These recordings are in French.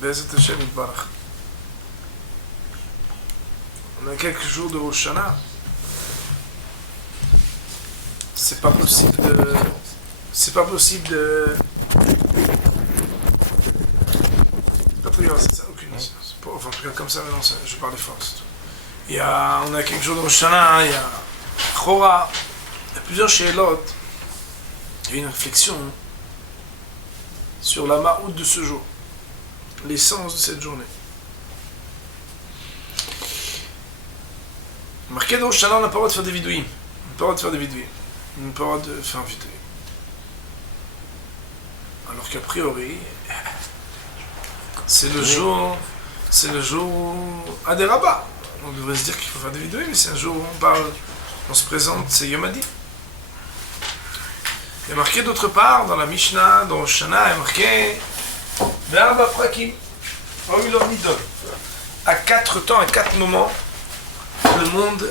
Bezat Hashem Yitbarach. On a quelques jours de Rosh Hashanah. C'est pas possible de. Pas très grave, c'est ça, aucune. Enfin, en tout cas, comme ça, non, je parle de force. On a quelques jours de Rosh Hashanah, il y a Chora, il y a plusieurs Sheelot. Il y a une réflexion sur la ma'oud de ce jour, l'essence de cette journée. Marqué dans Rosh Hashanah, on n'a pas le droit de faire des vidouim. On n'a pas le droit de faire des vidouim. On n'a pas le droit de faire un vidouim. Alors qu'a priori, c'est le jour à des rabbats. On devrait se dire qu'il faut faire des vidouim, mais c'est un jour où on se présente, c'est Yom Hadi. Il y a marqué d'autre part, dans la Mishnah, dans Rosh Hashanah, il y a marqué Ve'arba prakim, Oilom Nidon. À 4 temps, à 4 moments, le monde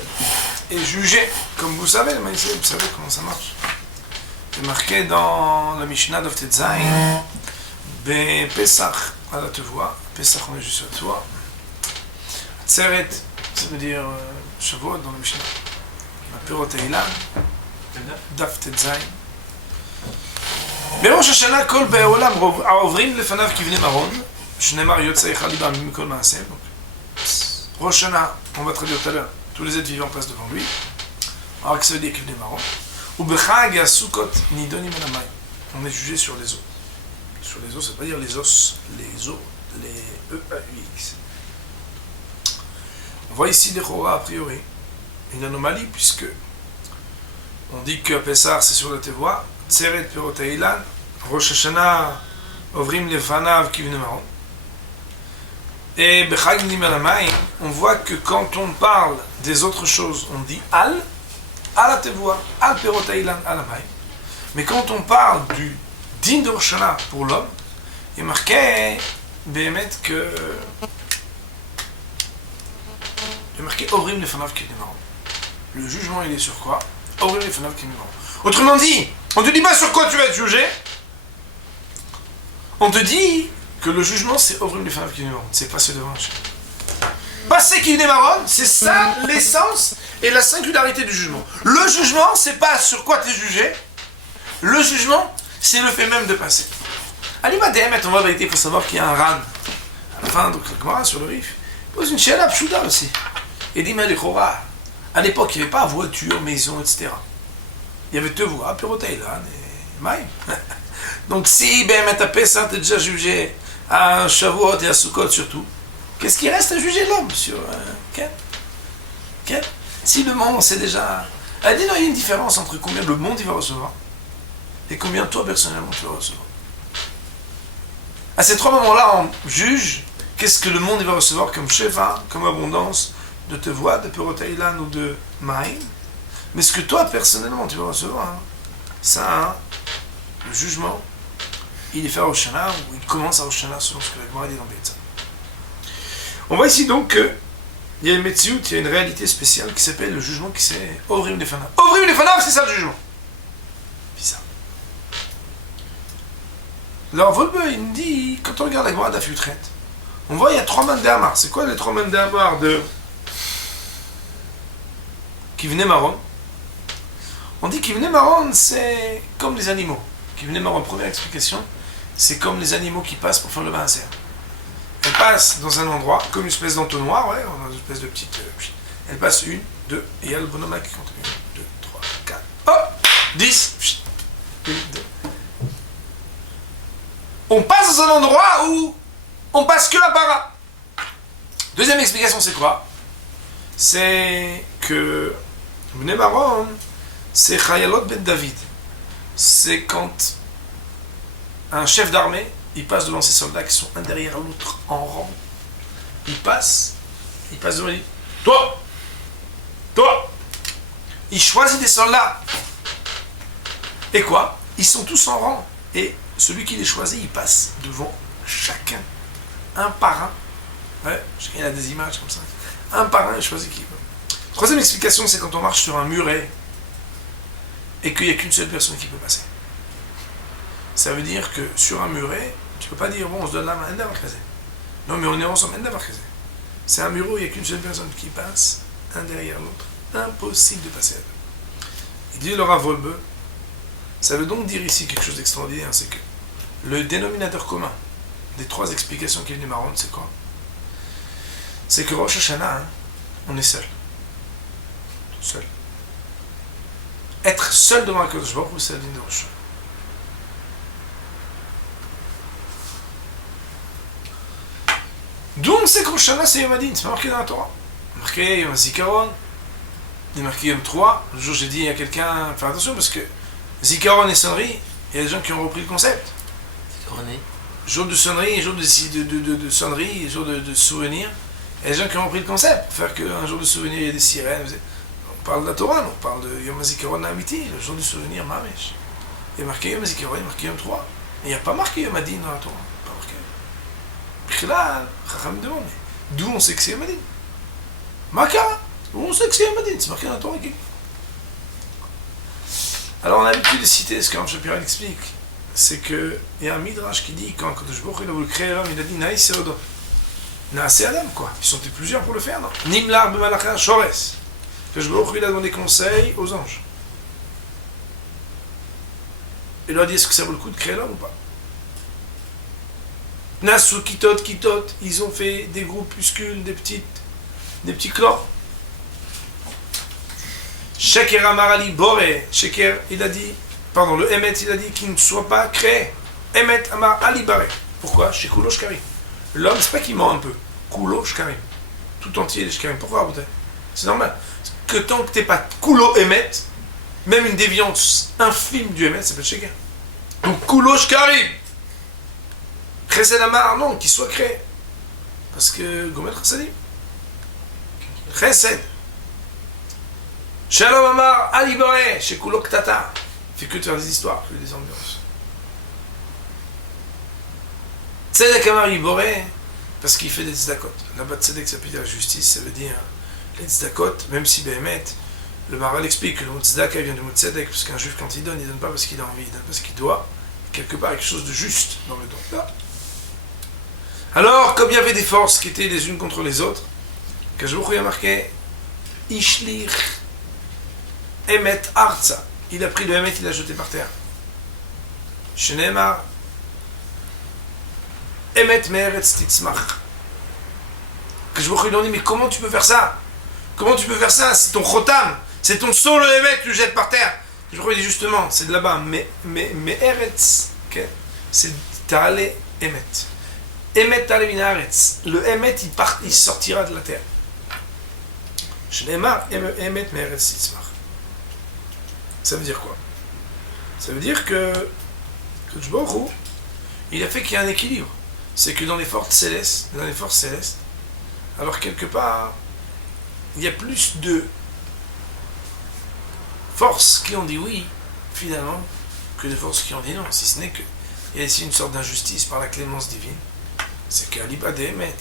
est jugé. Comme vous savez, vous savez comment ça marche. Il y a marqué dans la Mishnah d'Oftet Zayin, Pesach, à la Tevoa, Pesach, on est juste à la Tevoa. Tseret, ça veut dire Shavuot dans la Mishnah. La Perot Eilan, d'Oftet Zayin. בראש השנה כל בעולם העוברים לפניו כבני מרון שנאמר יוצא אחד ליבם מכל מעשה. ראש השנה, on va traduire tout à l'heure, tous les êtres vivants passent devant lui, alors que ça veut dire כבני מרון. ובחג הסוכות נידונים מן המים, on est jugé sur les os. Sur les os, ça veut pas dire les os, les os, les E-A-U-X. On voit ici des Chora a priori, une anomalie puisque on dit que Pessah c'est sur la Tevoa, Tseret Perot Eilan, Rosh Hashanah, Ovrim Lefanav Kivne Maron. Et Bechag Nimalamayim, on voit que quand on parle des autres choses, on dit Al la Tevoa, Al Perot Eilan, Al Amayim. Mais quand on parle du din de Rosh Hashanah pour l'homme, il est marqué, Béhémet, que. Il est marqué Ovrim Lefanav Kivne Maron. Le jugement, il est sur quoi? Ovrim Lefanav Kivne Maron. Autrement dit, on te dit pas sur quoi tu vas être jugé. On te dit que le jugement c'est Ovrim Lefanav Kivne Maron, c'est passer devant Hachem. Passer Kivne Maron, c'est ça l'essence et la singularité du jugement. Le jugement, c'est pas sur quoi tu es jugé. Le jugement, c'est le fait même de passer. À l'Imadem, on va vérité pour savoir qu'il y a un ran. À la fin, donc le Gemara sur le Rif pose une sheila pshuda aussi. Et dit mais les Chora. À l'époque, il n'y avait pas voiture, maison, etc. Il y avait deux voies, Perot Eilan et Maïm. Donc si Béhémet à Pessah, t'es déjà jugé à Shavuot et à Sukkot surtout, qu'est-ce qui reste à juger l'homme sur Ken? Si le monde c'est déjà. Elle dit non, il y a une différence entre combien le monde il va recevoir et combien toi personnellement tu vas recevoir. À ces trois moments-là, on juge qu'est-ce que le monde il va recevoir comme Sheva, comme abondance de Tevoa, de Perot Eilan ou de Maïm. Mais ce que toi, personnellement, tu vas recevoir, ça, le jugement, il est fait à Rosh Hashanah, ou il commence à Rosh Hashanah, selon ce que la Gemara dit dans Beitza. On voit ici donc qu'il y a une Metsiout, il y a une réalité spéciale qui s'appelle le jugement qui c'est Ovrim Lefanav. Ovrim Lefanav, c'est ça le jugement. Bizarre. Alors, Volbe, il me dit, quand on regarde la Gemara d'Afutret, on voit il y a 3 mains d'Amar. C'est quoi les 3 mains d'Amar de Kivne Maron? On dit Kivne Maron, c'est comme les animaux. Kivne Maron, première explication, c'est comme les animaux qui passent pour faire le maaser. Elles passent dans un endroit, comme une espèce d'entonnoir, ouais, on a une espèce de petite. Elles passent 1, 2, et il y a le bonhomme là qui compte 1, 2, 3, 4, oh 10, 1, 2. On passe dans un endroit où on passe que la para. Deuxième explication, c'est quoi? C'est que Kivne Maron, c'est Chayalot Ben David. C'est quand un chef d'armée, il passe devant ses soldats qui sont un derrière l'autre en rang. Il passe devant lui. Toi! Il choisit des soldats. Et quoi? Ils sont tous en rang. Et celui qui les choisit, il passe devant chacun, un par un. Ouais, chacun a des images comme ça. Un par un, il choisit qui veut. Troisième explication, c'est quand on marche sur un muret et qu'il n'y a qu'une seule personne qui peut passer. Ça veut dire que sur un muret, tu ne peux pas dire bon, on se donne la main, Non, mais on est ensemble, c'est un bureau, il n'y a qu'une seule personne qui passe, un derrière l'autre. Impossible de passer à deux. Il dit le Rav Wolbe, ça veut donc dire ici quelque chose d'extraordinaire, c'est que le dénominateur commun des trois explications qu'il y a du Maron, c'est quoi? C'est que Rosh Hashanah, on est seul. Seul. Être seul devant un Kadosh Baruch Hu, c'est la ligne de Rosh. Donc c'est que Rosh Hashanah, c'est Yom Adin, c'est pas marqué dans la Torah. Marqué Yom Zikaron, il est marqué Yom 3. Le jour j'ai dit à quelqu'un, faire attention parce que Zikaron et sonnerie, il y a des gens qui ont repris le concept. Zikaroné. Jour de sonnerie, jour de sonnerie, jour de souvenir. Il y a des gens qui ont repris le concept. Pour faire qu'un jour de souvenir, il y a des sirènes. On parle de la Torah, on parle de Yom Zikaron Amiti, le jour du souvenir Mamesh. Il y a marqué Yom Zikaron, il y a marqué Yom 3. Il n'y a pas marqué Yom Adin dans la Torah. Pas marqué. Puis là, Chacham demande, d'où on sait que c'est Yom Adin? Makara, d'où on sait que c'est Yom Adin? C'est marqué dans la Torah. Alors on a l'habitude de citer ce qu'Aram Shapira explique. C'est qu'il y a un midrash qui dit quand Kadosh Baruch Hu il a voulu créer l'homme, il a dit Naïs Seodo. Naïs Adam, quoi. Ils sont plusieurs pour le faire, non? Nimlar B'Malachah Shores. Kadosh Baruch Hu il a donné conseil aux anges. Il leur a dit est-ce que ça vaut le coup de créer l'homme ou pas? Nasu Kitot, ils ont fait des groupuscules, des petits clans. Sheker Amar Ali Bore, Sheker, il a dit, pardon, le Emet, il a dit qu'il ne soit pas créé. Emet Amar Ali Bare. Pourquoi? Chez Kulo Shkarim. L'homme, c'est pas qu'il ment un peu. Kulo Shkarim. Tout entier les Shkarim. Pourquoi? C'est normal. Que tant que t'es pas Kulo Emet, même une déviance infime du Emet, ça s'appelle Sheker. Donc Kulo Shkarim. Chesed Amar, non, qu'il soit créé. Parce que Gomer Chesedi. Chesed. Shalom Amar Ali Bare, chez Kulok Tata. Fait que de faire des histoires, que des ambiances. Tzedek Amar Ali Bare, parce qu'il fait des tzedakot. Là-bas, tzedek, ça veut dire la justice, ça veut dire les tzedakot, même si Behemet, le Maral explique que le mot tzedaka vient du mot tzedek, parce qu'un juif, quand il donne pas parce qu'il a envie, il donne parce qu'il doit. Quelque part, quelque chose de juste dans le don. Là. Alors, comme il y avait des forces qui étaient les unes contre les autres, Kajbouch a marqué Ishlir Emet Arza. Il a pris le Emet, il l'a jeté par terre. Shenemar Emet Meretz Titzmach. Kajbouch lui a dit mais comment tu peux faire ça? Comment tu peux faire ça? C'est ton chotam, c'est ton sol le Emet, tu le jettes par terre. Kajbouch lui dit justement, c'est de là-bas. Mais Eretz, okay? C'est Ta'ale Emet. Emet Ta'ale Minaretz. Le Emet, il sortira de la terre. Shenemar Emet Meretz Titzmach. Ça veut dire quoi? Ça veut dire que Baruch Hu, il a fait qu'il y a un équilibre. C'est que dans les forces célestes, alors quelque part, il y a plus de forces qui ont dit oui, finalement, que de forces qui ont dit non. Si ce n'est qu'il y a ici une sorte d'injustice par la clémence divine. C'est qu'à l'Ibad et Emet,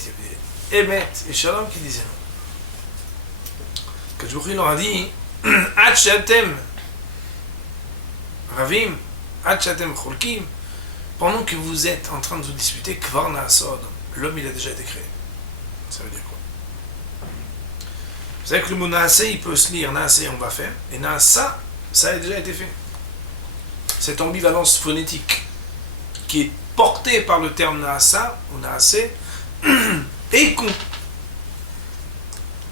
il y avait Emet et Shalom qui disaient non. Baruch Hu leur a dit Ad She'atem Ravim, Ad She'atem Cholkim, pendant que vous êtes en train de vous disputer, Kvar Na'asod, l'homme il a déjà été créé. Ça veut dire quoi? Vous savez que le mot Naaseh, il peut se lire Naaseh, on va faire, et Naasa, ça a déjà été fait. Cette ambivalence phonétique qui est portée par le terme Naasa ou Naaseh et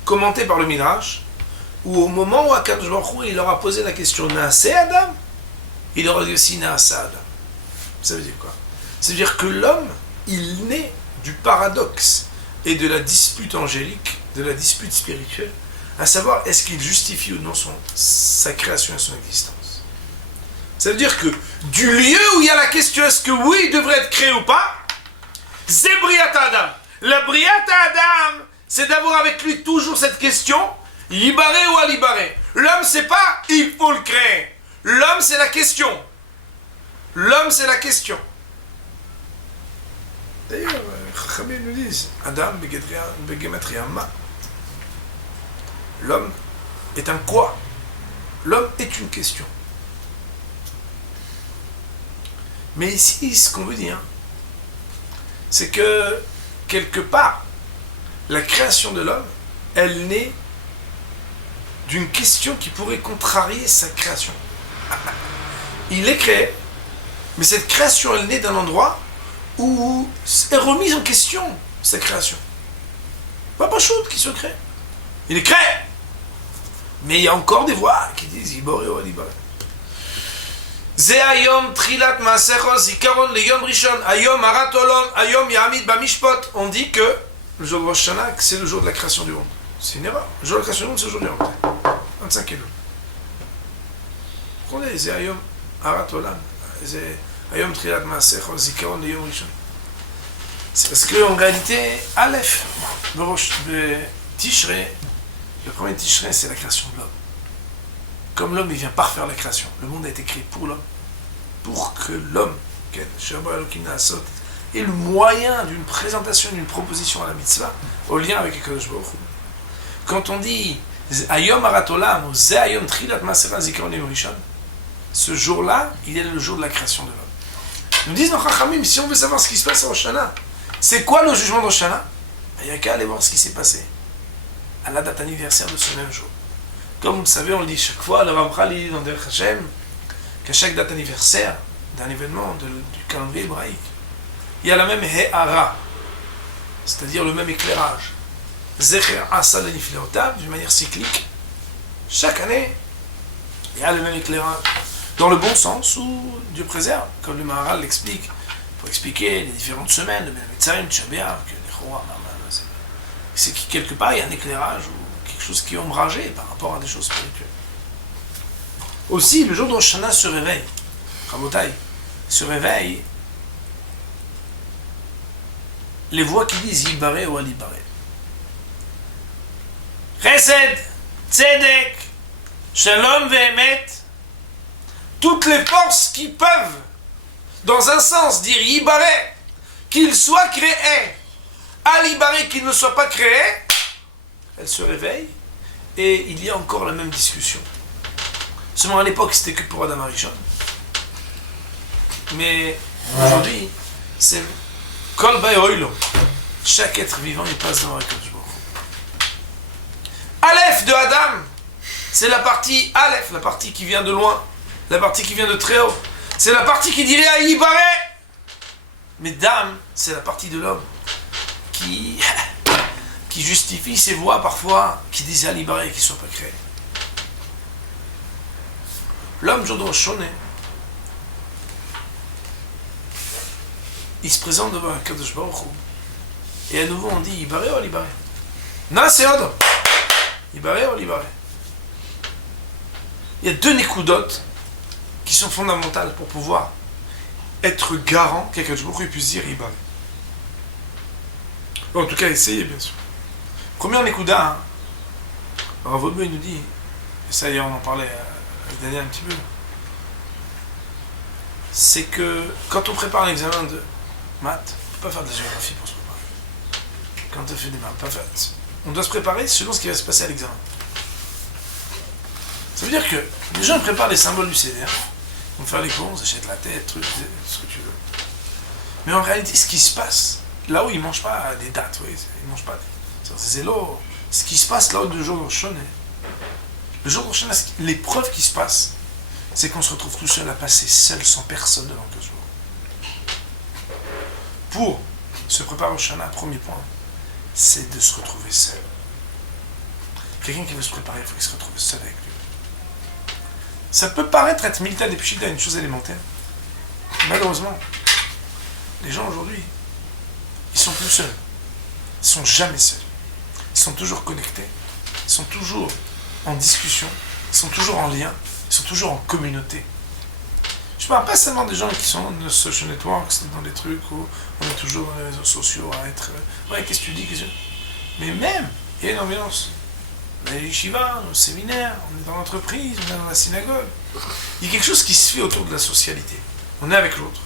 commentée par le Midrash, où au moment où Akadosh Baruch Hu il leur a posé la question Naaseh Adam, il leur a dit aussi Naasa Adam. Ça veut dire quoi? Ça veut dire que l'homme, il naît du paradoxe et de la dispute angélique, de la dispute spirituelle, à savoir est-ce qu'il justifie ou non sa création et son existence. Ça veut dire que du lieu où il y a la question est-ce que oui, il devrait être créé ou pas, c'est Briat Adam. La Briat Adam, c'est d'avoir avec lui toujours cette question, Libaré ou Alibaré. L'homme, c'est pas il faut le créer. L'homme, c'est la question. L'homme, c'est la question. D'ailleurs, Chachamim nous disent Adam begematria ma. L'homme est un quoi? L'homme est une question. Mais ici, ce qu'on veut dire, c'est que quelque part, la création de l'homme, elle naît d'une question qui pourrait contrarier sa création. Il est créé, mais cette création, elle naît d'un endroit où est remise en question sa création. Pas chaude qui se crée. Il est créé. Mais il y a encore des voix qui disent Iboré ou Iboré. Ze ayom trilat maasecho zikaron le yom rishon ayom harat olam ayom yamid bamishpot. On dit que le jour de Rosh Hashanah, c'est le jour de la création du monde. C'est une erreur. Le jour de la création du monde, c'est le jour du monde. 25 kilos. Pourquoi on dit Ze ayom harat olam Ze ayom trilat maasecho zikaron le yom rishon? C'est parce qu'en réalité, Aleph, le Tishrei, le premier Tishrei, c'est la création de l'homme. Comme l'homme, il vient parfaire la création. Le monde a été créé pour l'homme. Pour que l'homme, ait le moyen d'une présentation, d'une proposition à la mitzvah, au lien avec Akadosh Baruch Hu. Quand on dit Ayom Harat Olam ou Ze Ayom Trilat Maasecha Zikaron Yom Rishon, ce jour-là, il est le jour de la création de l'homme. Nous disent nos Chachamim, si on veut savoir ce qui se passe à Rosh Hashanah, c'est quoi le jugement de Rosh Hashanah? Il n'y a qu'à aller voir ce qui s'est passé à la date anniversaire de ce même jour. Comme vous le savez, on le dit chaque fois, le Ramchal dit dans Derech Hashem, qu'à chaque date anniversaire d'un événement du calendrier hébraïque, il y a la même He'ara, c'est-à-dire le même éclairage. Zecher Asa Lenifleotav, d'une manière cyclique. Chaque année, il y a le même éclairage. Dans le bon sens, où Dieu préserve, comme le Maharal l'explique, pour expliquer les différentes semaines, de Ben Metzarim, Tisha B'Av, que les Chorah, c'est que quelque part il y a un éclairage ou quelque chose qui est ombragé par rapport à des choses spirituelles. Aussi, le jour où Rosh Hashanah se réveille, Rabotai, se réveille, les voix qui disent Yibaré ou Alibaré. Chesed, Tzedek, Shalom ve'emet, toutes les forces qui peuvent, dans un sens, dire Yibaré, qu'il soit créé, Alibaré, qu'il ne soit pas créé, elle se réveille et il y a encore la même discussion. Seulement à l'époque c'était que pour Adam Arishon. Mais aujourd'hui, c'est Kol Bayoilo. Chaque être vivant il passe devant Akadosh Baruch Hu. Aleph de Adam, c'est la partie Aleph, la partie qui vient de loin, la partie qui vient de très haut. C'est la partie qui dirait à Yibaré. Mais Dam, c'est la partie de l'homme qui justifie ses voix parfois, qui disent à Libaré qu'il ne soit pas créé. L'homme, jour de Rosh Hashanah, il se présente devant Akadosh Baruch Hu. Et à nouveau on dit Libaré ou Libaré. Non, c'est Adam. Libaré ou Libaré. Il y a deux nékoudotes qui sont fondamentales pour pouvoir être garant qu'Akadosh Baruch Hu puisse dire Libaré. En tout cas, essayez, bien sûr. Première Nekuda, hein. Rav Obe nous dit, et ça hier on en parlait avec Daniel un petit peu, c'est que quand on prépare l'examen de maths, on ne peut pas faire de la géographie pour se préparer. Quand on fait des maths, on doit se préparer selon ce qui va se passer à l'examen. Ça veut dire que les gens préparent les symboles du CDR, ils vont faire les cours, ils achètent la tête, truc, ce que tu veux. Mais en réalité, ce qui se passe, là où ils ne mangent pas des dates, oui, ils ne mangent pas des zélos. Ce qui se passe là où le jour de Rosh Hashanah, le jour de Rosh Hashanah, l'épreuve qui se passe, c'est qu'on se retrouve tout seul à passer seul, sans personne devant Akadosh Baruch Hu. Pour se préparer au Rosh Hashanah, premier point, c'est de se retrouver seul. Quelqu'un qui veut se préparer, il faut qu'il se retrouve seul avec lui. Ça peut paraître être Milta des Pshita, une chose élémentaire. Malheureusement, les gens aujourd'hui, ils sont plus seuls. Ils sont jamais seuls. Ils sont toujours connectés. Ils sont toujours en discussion. Ils sont toujours en lien. Ils sont toujours en communauté. Je ne parle pas seulement des gens qui sont dans le social network, dans des trucs où on est toujours dans les réseaux sociaux à être ouais, qu'est-ce que tu dis, mais même, il y a une ambiance. On est à l'Yeshiva, au séminaire, on est dans l'entreprise, on est dans la synagogue. Il y a quelque chose qui se fait autour de la socialité. On est avec l'autre.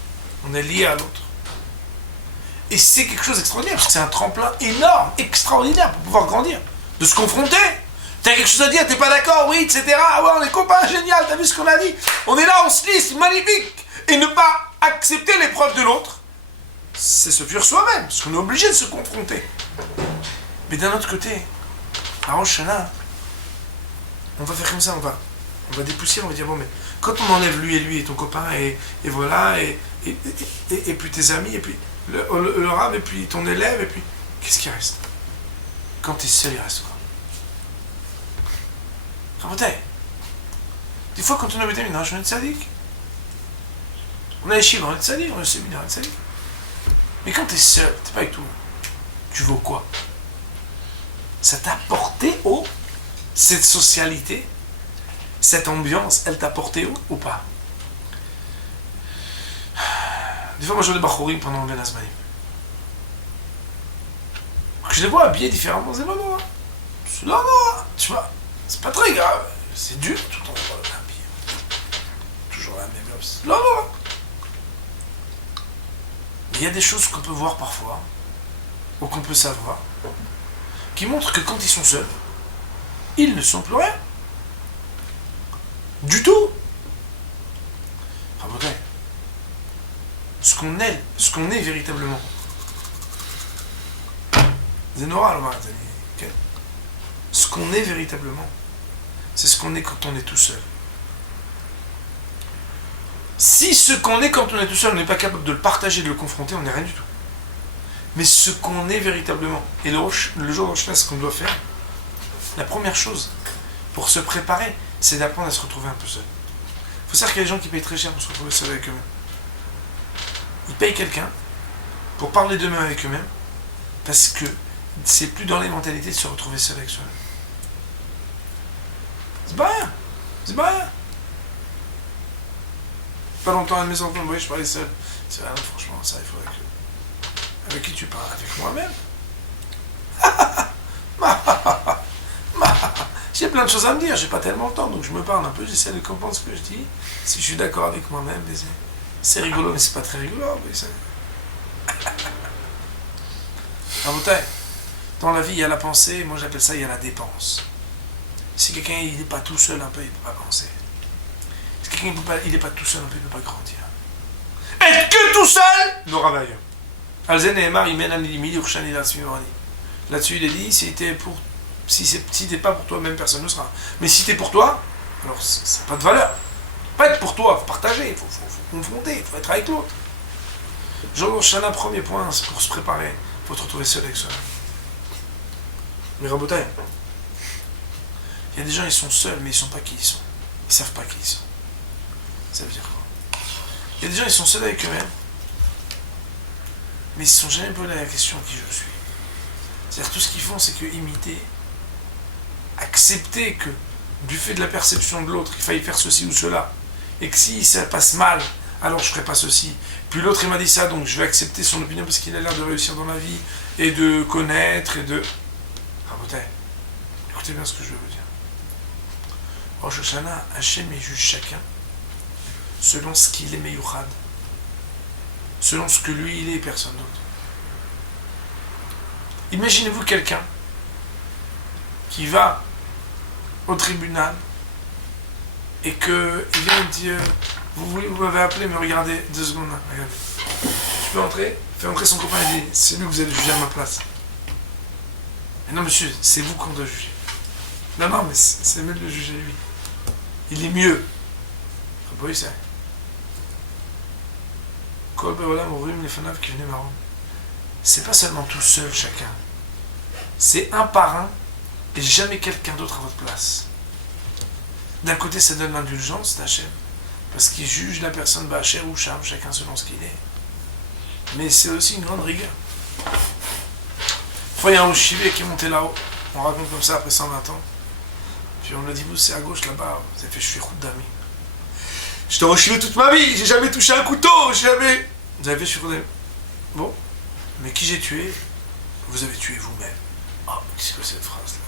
On est lié à l'autre. Et c'est quelque chose d'extraordinaire, parce que c'est un tremplin énorme, extraordinaire pour pouvoir grandir. De se confronter. T'as quelque chose à dire, t'es pas d'accord, oui, etc. Ah ouais, on est copains, génial, t'as vu ce qu'on a dit? On est là, on se lit, c'est magnifique. Et ne pas accepter l'épreuve de l'autre. c'est se fuir soi-même, parce qu'on est obligé de se confronter. Mais d'un autre côté, à Rosh Hashanah, on va faire comme ça, on va dépoussiérer, on va dire, bon, mais quand on enlève lui et ton copain, et voilà, et puis tes amis, et puis le rab, et puis ton élève, et puis, qu'est-ce qui reste? Quand t'es seul, il reste quoi? Rabotai, des fois quand on est ménage, on est tzaddik. On a les chiffres, on est tzaddik, on a le séminaire, on est tzaddik. Mais quand t'es seul, t'es pas avec tout le monde, tu vaux quoi? Ça t'a apporté cette socialité, cette ambiance, elle t'a apporté ou pas? Des fois, moi, je vois des bachourim pendant Ben Azmanim. Je les vois habillés différemment, c'est pas noir. Non, tu vois, c'est pas très grave. C'est dur tout le temps habillé. Toujours la même chose. Non. Mais il y a des choses qu'on peut voir parfois, ou qu'on peut savoir, qui montrent que quand ils sont seuls, ils ne sont plus rien. Du tout. Rabotai, ce qu'on est véritablement. Ce qu'on est véritablement, c'est ce qu'on est quand on est tout seul. Si ce qu'on est quand on est tout seul, on n'est pas capable de le partager, de le confronter, on n'est rien du tout. Mais ce qu'on est véritablement, et le jour de Rosh Hashanah, ce qu'on doit faire, la première chose, pour se préparer, c'est d'apprendre à se retrouver un peu seul. Il faut savoir qu'il y a des gens qui payent très cher pour se retrouver seul avec eux-mêmes. Ils payent quelqu'un pour parler d'eux-mêmes avec eux-mêmes, parce que c'est plus dans les mentalités de se retrouver seul avec soi-même. C'est pas rien. Pas longtemps à mes enfants, oui, je parlais seul. C'est vrai, franchement, ça, il faudrait que... Avec qui tu parles? Avec moi-même. J'ai plein de choses à me dire, j'ai pas tellement le temps, donc je me parle un peu, j'essaie de comprendre ce que je dis. Si je suis d'accord avec moi-même, c'est rigolo, mais c'est pas très rigolo. Mais c'est... Dans la vie, il y a la pensée, moi j'appelle ça, il y a la dépense. Si quelqu'un il n'est pas tout seul un peu, il ne peut pas penser. Si quelqu'un il n'est pas tout seul un peu, il ne peut pas grandir. Être que tout seul, n'aura vaille. Là-dessus, il est dit, si t'es pas pour toi, même personne ne sera. Mais si t'es pour toi, alors ça n'a pas de valeur. Pas être pour toi, il faut partager, il faut confronter, il faut être avec l'autre. Jour Shana, premier point, c'est pour se préparer, il faut te retrouver seul avec soi. Mais Rabotai, il y a des gens, ils sont seuls, mais ils ne sont pas qui ils sont. Ils ne savent pas qui ils sont. Ça veut dire quoi? Il y a des gens, ils sont seuls avec eux-mêmes, mais ils ne se sont jamais posé la question qui je suis. C'est-à-dire tout ce qu'ils font, c'est que imiter, accepter que du fait de la perception de l'autre, il faille faire ceci ou cela, et que si ça passe mal, alors je ne ferai pas ceci. Puis l'autre, il m'a dit ça, donc je vais accepter son opinion parce qu'il a l'air de réussir dans la vie, et de connaître, et de... Rabotai, écoutez bien ce que je veux vous dire. Rosh Hashanah, Hachem, il juge chacun selon ce qu'il est meyouchad, selon ce que lui il est et personne d'autre. Imaginez-vous quelqu'un qui va au tribunal et qu'il vient me dire vous m'avez appelé, mais regardez, 2 secondes là, regardez. Je peux entrer? Fait entrer son copain et dit c'est lui que vous allez juger à ma place. Mais non monsieur, c'est vous qu'on doit juger. Non, mais c'est mieux de le juger lui. Il est mieux. Faut pas y ça. C'est pas seulement tout seul chacun. C'est un par un et jamais quelqu'un d'autre à votre place. D'un côté, ça donne l'indulgence d'Hachem, parce qu'il juge la personne Bacher ou Cham, chacun selon ce qu'il est. Mais c'est aussi une grande rigueur. Une fois, il y a un Oshivé qui est monté là-haut. On raconte comme ça après 120 ans. Puis on lui a dit, vous, c'est à gauche là-bas. Vous avez fait, je suis route d'amis. J'étais Oshivé toute ma vie. J'ai jamais touché un couteau. Jamais. Vous avez fait, je suis route d'amis. Bon. Mais qui j'ai tué? Vous avez tué vous-même. Oh, qu'est-ce que c'est cette phrase-là?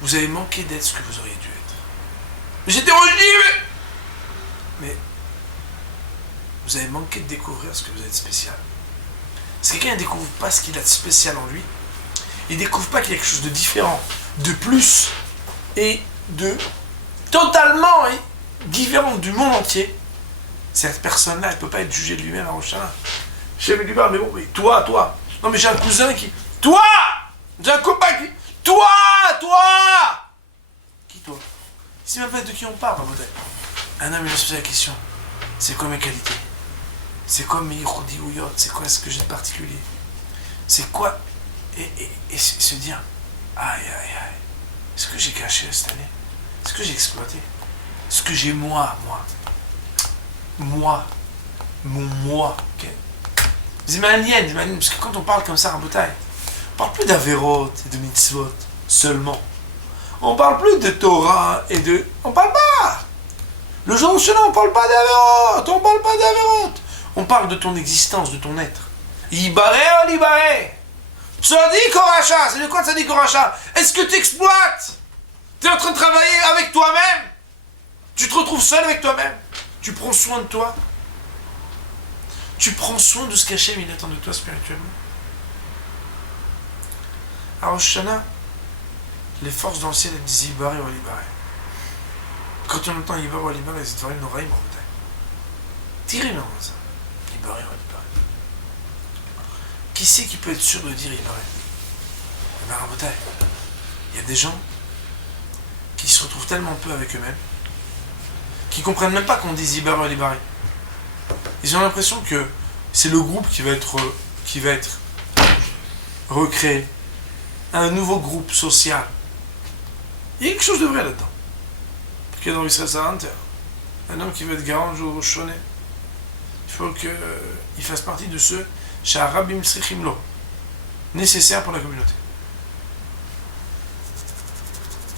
Vous avez manqué d'être ce que vous auriez dû être. J'étais Oshivé. Mais vous avez manqué de découvrir ce que vous êtes spécial. Si quelqu'un ne découvre pas ce qu'il a de spécial en lui, il ne découvre pas qu'il y a quelque chose de différent, de plus, et de totalement différent du monde entier, cette personne-là, elle ne peut pas être jugée de lui-même à Rosh Hashanah. Hachem lui parle, mais bon, mais toi. Non, mais j'ai un cousin qui... Toi! J'ai un copain qui... Toi! Qui toi? C'est même pas de qui on parle, peut-être. Un homme, il va se poser la question. C'est quoi mes qualités? C'est quoi mes yichoudiouyot? C'est quoi ce que j'ai de particulier? C'est quoi? Et se dire, aïe. Ce que j'ai caché cette année, ce que j'ai exploité, ce que j'ai moi, mon moi. Okay? C'est malien, parce que quand on parle comme ça en bataille, on parle plus d'Averot et de mitzvot seulement. On parle plus de Torah et de... On parle pas. Le jour où cela, on parle pas d'Averot. On parle de ton existence, de ton être. Ibaré ou libaré. Tzadik ou racha, c'est de quoi tzadik ou racha? Est-ce que tu exploites? Tu es en train de travailler avec toi-même? Tu te retrouves seul avec toi-même? Tu prends soin de toi? Tu prends soin de ce qu'Hachem il attend de toi spirituellement? À Rosh Hashanah, les forces dans le ciel elles disent Ibaré ou Libaré. Quand on entend Ibaré ou Libaré, c'est devant une oreille, mon bataille. Tirez dans ça. Ibaré ou Libaré. Qui c'est qui peut être sûr de dire Ibaré? Eh bien, en bataille, il y a des gens qui se retrouvent tellement peu avec eux-mêmes, qui comprennent même pas qu'on dise Ibaré ou Libaré. Ils ont l'impression que c'est le groupe qui va être recréé, un nouveau groupe social. Il y a quelque chose de vrai là-dedans. Parce que dans Israël Saranter, un homme qui veut être garant du jour au Shoné, il faut qu'il fasse partie de ceux Sha'arabim Srichimlo, nécessaires pour la communauté.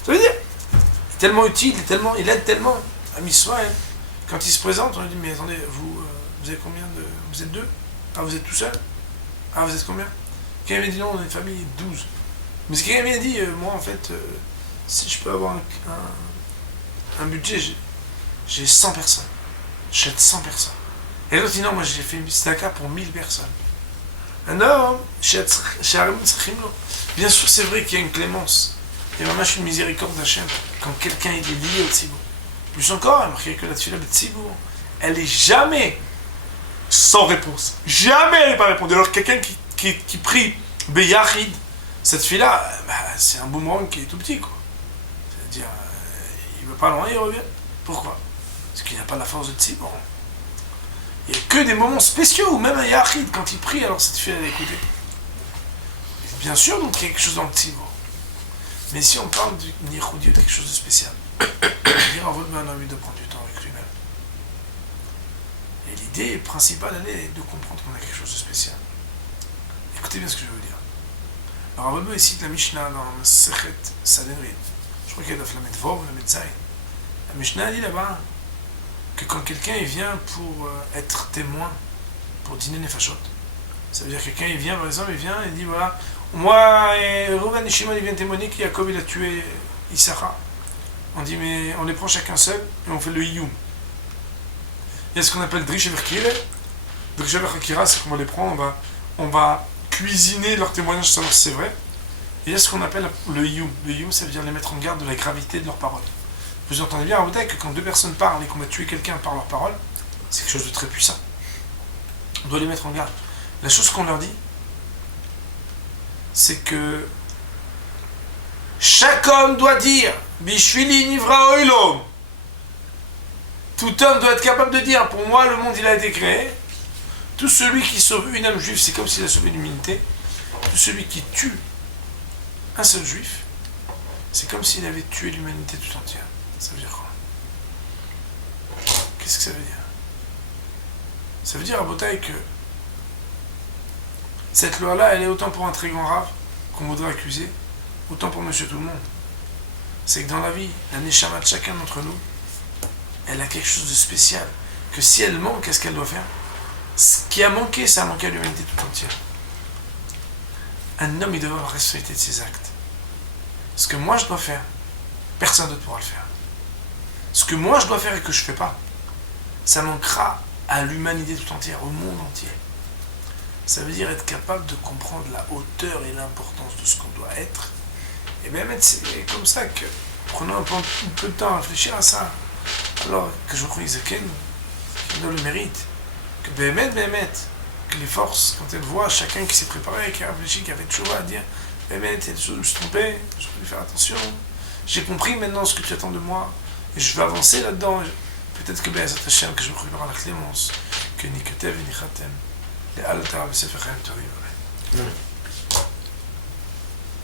Ça veut dire, il est tellement utile, il aide tellement à Misraël. Quand il se présente, on lui dit, mais attendez, vous avez combien de... Vous êtes deux? Ah, vous êtes tout seul? Ah, vous êtes combien? Quelqu'un m'a dit, non, on est une famille 12. Mais ce quelqu'un m'a dit, moi, en fait, si je peux avoir un budget, j'ai 100 personnes. J'aide 100 personnes. Et l'autre dit, non, moi, j'ai fait une staka pour 1000 personnes. Un homme, bien sûr, c'est vrai qu'il y a une clémence. Il y a vraiment une miséricorde d'Hachem quand quelqu'un est lié au tzibur. Plus encore, remarquez que la tefila de tzibur, elle est jamais sans réponse. Jamais elle n'est pas répondue. Alors quelqu'un qui prie beyachid, cette fille-là, c'est un boomerang qui est tout petit, quoi. C'est-à-dire, il ne va pas loin, il revient. Pourquoi? Parce qu'il n'a pas la force de tzibur. Il n'y a que des moments spéciaux où même un yachid, quand il prie, alors cette fille, elle est écoutée. Bien sûr, donc il y a quelque chose dans le tzibur. Mais si on parle du nichoudi, de quelque chose de spécial, dire en votre main, un homme de prendre du temps avec lui-même. Et l'idée principale, elle est de comprendre qu'on a quelque chose de spécial. Écoutez bien ce que je veux vous dire. Alors, Rabbi cite la Mishnah dans le Sechet Sanhedrin. Je crois qu'il y a la Medvov, la Medzaï. La Mishnah dit là-bas que quand quelqu'un il vient pour être témoin, pour dîner Nefashot, ça veut dire que quelqu'un il vient, par exemple, il vient et dit voilà, moi, Reuven et Shimon, ils viennent témoigner que Jacob il a tué Issachar. On dit, mais on les prend chacun seul et on fait le iyum. Il y a ce qu'on appelle Drish Everkire. Drish Everkire, c'est qu'on les prend, on va cuisiner leur témoignage, savoir si c'est vrai. Et il y a ce qu'on appelle le iyum. Le iyum, ça veut dire les mettre en garde de la gravité de leurs paroles. Vous entendez bien, Rabotai, que quand deux personnes parlent et qu'on va tuer quelqu'un par leurs paroles, c'est quelque chose de très puissant. On doit les mettre en garde. La chose qu'on leur dit, c'est que chaque homme doit dire Bishvili nivra oilom. Tout homme doit être capable de dire pour moi le monde il a été créé. Tout celui qui sauve une âme juive, c'est comme s'il a sauvé l'humanité. Tout celui qui tue un seul juif, c'est comme s'il avait tué l'humanité tout entière. Ça veut dire quoi? Qu'est-ce que ça veut dire? Ça veut dire à Botaï que cette loi-là, elle est autant pour un très grand rave qu'on voudrait accuser, autant pour monsieur tout le monde. C'est que dans la vie, la neshama de chacun d'entre nous, elle a quelque chose de spécial. Que si elle manque, qu'est-ce qu'elle doit faire? Ce qui a manqué, ça a manqué à l'humanité tout entière. Un homme, il doit avoir la responsabilité de ses actes. Ce que moi je dois faire, personne d'autre pourra le faire. Ce que moi je dois faire et que je ne fais pas, ça manquera à l'humanité tout entière, au monde entier. Ça veut dire être capable de comprendre la hauteur et l'importance de ce qu'on doit être. Et bien, c'est comme ça que, prenons un peu de temps à réfléchir à ça. Alors que je crois Isaken, qui donne le mérite, que Béhémet, que les forces, quand elles voient chacun qui s'est préparé, qui a réfléchi, qui avait toujours à dire eh bien, je me suis trompé, je vais faire attention, j'ai compris maintenant ce que tu attends de moi, et je vais avancer là-dedans. Peut-être que Be'ezrat Hashem, que je me prépare à la clémence, que Niketev et Nichatem, les Altar, le Sefer Chaim Tovim.